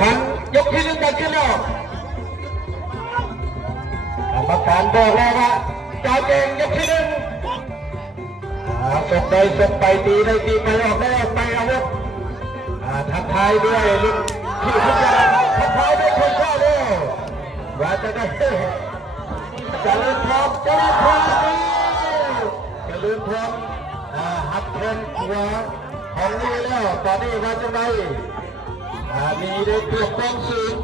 ขันยกที่หนึ่งกันขึ้นแล้วกรรมการบอกแล้วว่าเจ้าเก่งยกที่หนึ่งส่งไปส่งไปตีได้ตีไปออกได้ออกไปอาวุธทักทายด้วยลุกที่ทุกอย่างทักทายด้วยคนข้าเลยว่าจะได้จะเลื่อนพร้อมจะเลื่อนพร้อมจะเลื่อนพร้อมหัดเทนหัวของนี้แล้วตอนนี้ว่าจะได้มีได้เพียงความสูง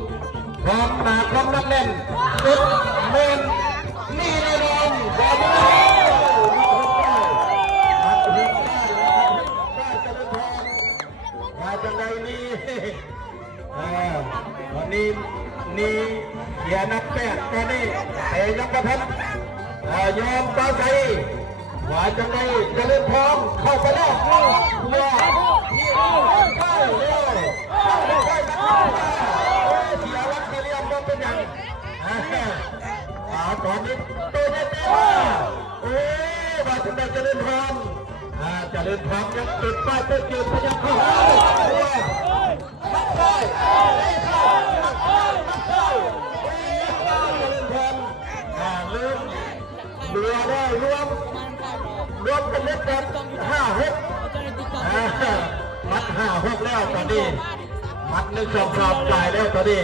พร้อมหนาพร้อมนักเล่นสุดเมนนี่แน่นอนบอลจังไดนี่วันนี้นี่อย่านับแปดตอนนี้แต่ยังกระทับยอมตาใสว่าจังไดจะเล่นพร้อมเข้าไปแล้วว้าวใช่เลยใช่เสียรักเสียเรียมต้องเป็นอย่างตอนนี้ตัวเต็มว่าจังไดจะเล่นพร้อมจะเล่นพร้อมยังติดป้ายเตือนพยัญชนะเรือได้รวมกันเล็กกัน5-6มัด5-6แล้วตอนนี้มัด1 2 3จ่ายแล้วตอนนี้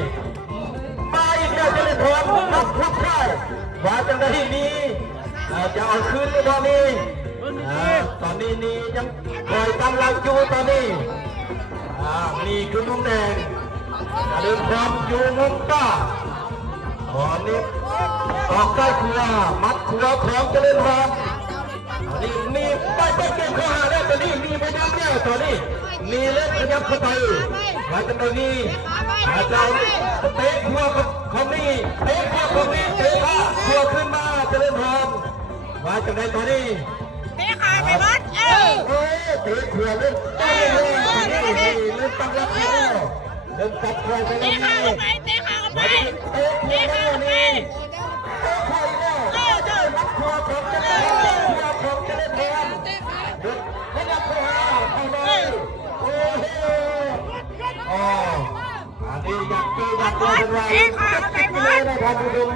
มาอีกแล้วจะเล่นพร้อมนับทุกท่ายว่าจังได้นี้จะเอาคืนหรือตอนนี้ตอนนี้นี่ยังคอยตั้งหลักอยู่ตอนนี้นี่คือมุมแดงเดินพร้อมอยู่มุมป้าตอนนี้ออกใต้ขวามัดขวาของจะเล่นพร้อมนี่ไปเก็บข้อหาได้ตอนนี้นี่ไม่ได้แล้วตอนนี้นี่เล่นขยับเข้าไปมาจนตอนนี้อาจารย์เตะขวาของนี่เตะขวาของนี่เตะขวาขึ้นมาจะเล่นพร้อมมาจนในตอนนี้เตะขาไปบอสเตะขวาเล่นเตะตั้งรับแล้วเดินตัดขวาไปแล้วนี่เตะขาเข้าไปเตะขาเข้าไปมัดขวาของจะเล่นพร้อมขยับเข้าหาเข้าไปอันนี้ยักษ์เป็นไรเลยนะท่านผู้ชม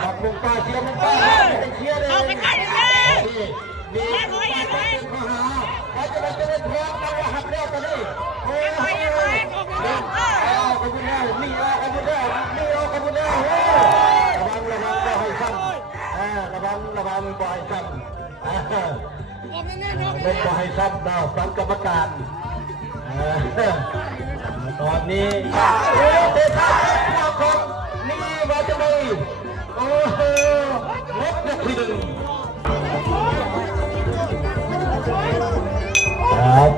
ขับลงตาเชียร์ลงตาเชียร์เลยเอาไปขัดเลยนี่ข้อหาเขาจะเล่นพร้อมแล้วหักแล้วตอนนี้ขบุญแล้วนี่ขบุญแล้วนี่ขบุญแล้วระวังบ่อยซ้ำระวังบ่อยซ้ำเล่นบ่อยซ้ำดาวฟังกรรมการตอนนี้เตะขาของนี่มาจะไม่โอ้โหลบยกที่หนึ่งครับ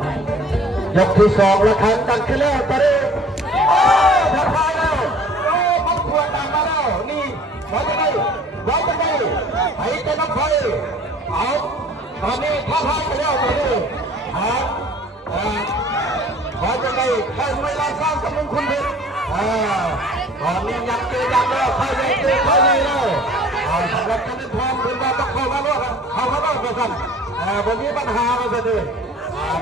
ยกที่2แล้วครับตัดขึ้นแล้วตอนนี้ทักทายแล้วมันขวดตามมาแล้วนี่มาจะไม่ไอ้จะนับไฟเอาตอนนี้ทักทายไปแล้วตอนนี้ว่าจะได้ใครไม่รักสร้างกับมึงคุณเด็กตอนนี้ยังเจอยังแล้วใครยังเจอใครแล้วสำหรับการเล่นพร้อมคุณว่าต้องเข้ามาด้วยเข้ามาด้วยกันวันนี้ปัญหามาเลย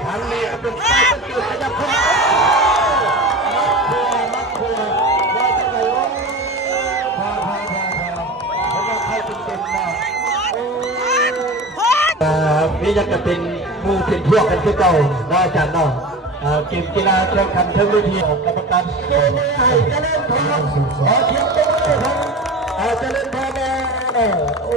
ทันนี้เป็นไปเป็นจุดขยับขึ้นนักครัวว่าจะได้พาเพราะว่าใครเป็นเต็มมากนี่ยังจะเป็นมือเป็นพวกกันที่เก่าได้อาจารย์เนาะเกมกีฬาแข่งขันทั้งวิธีกรรมการโซนให้จะเล่นพร้อมขอเทียบตัวเลยครับจะเล่นพร้อมแน่โอ้